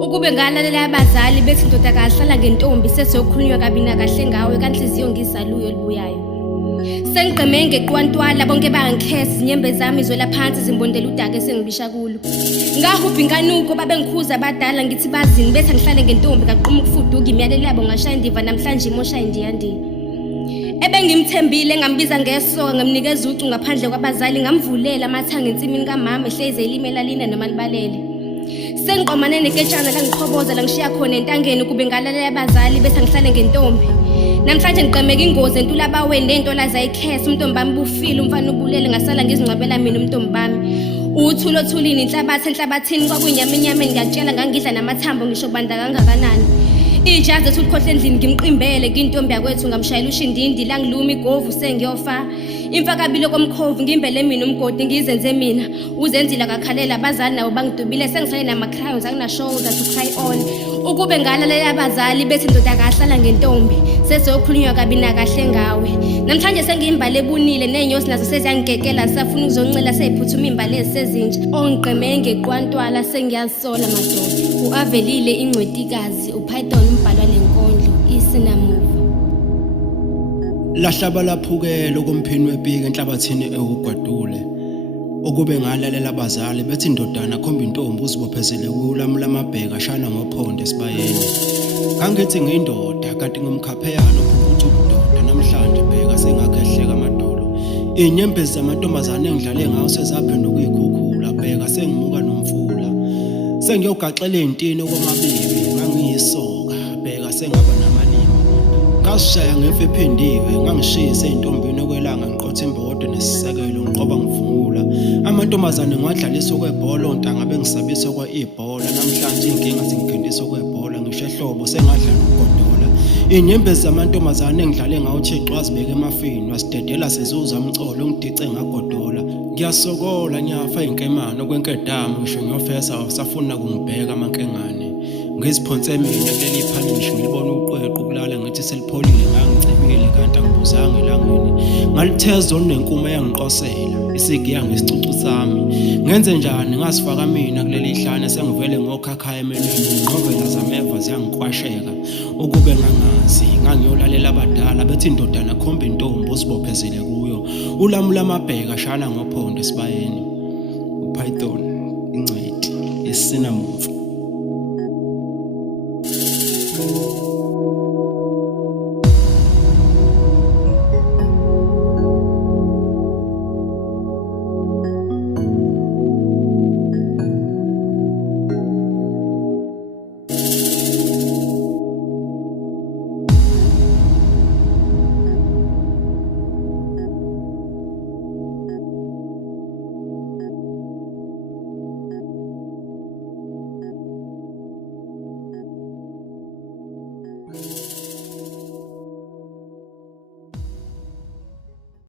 Ukube ngalalela abazali bethi indodakazi hlala ngentombi sesiyokhulunywa kabi nakahle ngawe kanhliziyo ngisaluyo elibuyayo. Sengigqeme ngeqwantwala bonke bangikhesa izinyembe zami izwela phansi zimbondela udaka esengibisha kulo. Ngahupha inkanuko babengikhuza abadala ngithi bazini bethi ngihlale ngentombi kaqhuma ukufuduka imiyalelo yabo ngashaya indiva namhlanje imosha indiyandini. Ebengimthembile ngambiza ngesoka ngamnikeza ucu ngaphandle kwabazali ngamvulela amathanga ensimini kamama ehleze elimela lina noma libalele. Sengiqomane neketshana la ngiqhoboza la ngishiya khona entangeni kube ngalalela abazali bese ngihlale ngentombi. Namhlanje ngiqemeka ingozi entula baweni nentola zayikhesa uMntombi bami bufile umfana ubulele ngasala ngizingcwabela mina uMntombi bami. Uthulo thulini inhlabathi enhlabathini kwakuyinyama enyameni ngiyatshela ngangidla namathambo ngisho banda kangakanani. Ijazi ethi ulikhohle endlini ngimqimbele kintombi yakwethu ngamshayela ushindindi la ngiluma igovu sengiyofa. Imfakabilo komkhovu ngimbele mina umgodi ngizenze mina uzenzile akakhalela abazali nabo bangidubile sengisale nama crowns angina shoulder to cry on. Ukube ngalalela abazali bethi indodakazi hlala ngentombi sesiyokhulunywa kabi nakahle ngawe. Namhlanje sengiyimbali ebunile nenyosi nazo seziyangigekela safuna ukuzoncela seyiphuthuma imbali ezisezintsha. Ongiqeme ngeqwantwala sengiyazisola madoda. Uavelile ingcwetikazi uPython umbhalwa lenkondlo isinamuva. Lahlaba laphukela kumphini wepiki enhlabathini ewugwadule. Ukube ngalalela abazali bethi indodana khomba intombi uzibophezele kulami lamabheka shana ngophondo esibayeni. Ngangithi ngiyindoda kanti ngumkhapheyana ophuphuthi ubudoda namhlanje bheka sengakhehleka amadolo. Inyembezi zamantombazane engidlale ngawo sezaphenduka ikhukhula bheka sengimuka nomfula. Sengiyogaxela intini okwamabibi ngangiyisoka bheka sengaba namalimi. Ngasishaya ngefe ephendiwe ngangishisa intombini okwelanga ngiqotha imbodo nesisekelo ngiqoba ngivungula. Amantombazane ngadlalisa kwebhola ontanga bengisabisa kwa ibhola namhlanje inkinga zingikhendisa kwebhola ngisho ehlobo sengadla nokugodola. Inyembezi zamantombazane engidlale ngawo Thixo wazibeka emafini wasidedela sezuza umcolo ngidice ngagodola. Ngiyasokola nyafa inkemano kwenkedama ngisho ngiyofesa safuna kungibheka amankengane. Ngiziphonse mina kuleli phanishi ngilibona uqwequ kulala ngithi selipholile ngangicebile kanti angibuzanga elangeni. Ngalitheza onenkume yangiqosela isigiya ngesicucu sami. Ngenze njani ngasifaka mina kuleli hlane sengivele ngokhakhaya emelweni ngqovela zameva ziyangiqwasheka. Ukube ngangazi ngangiyolalela abadala bethi indodana khomba intombi uzibophezele kuyo. Ulamu lamabheka shana ngophondo esibayeni. uPython ingcweti isinamuva.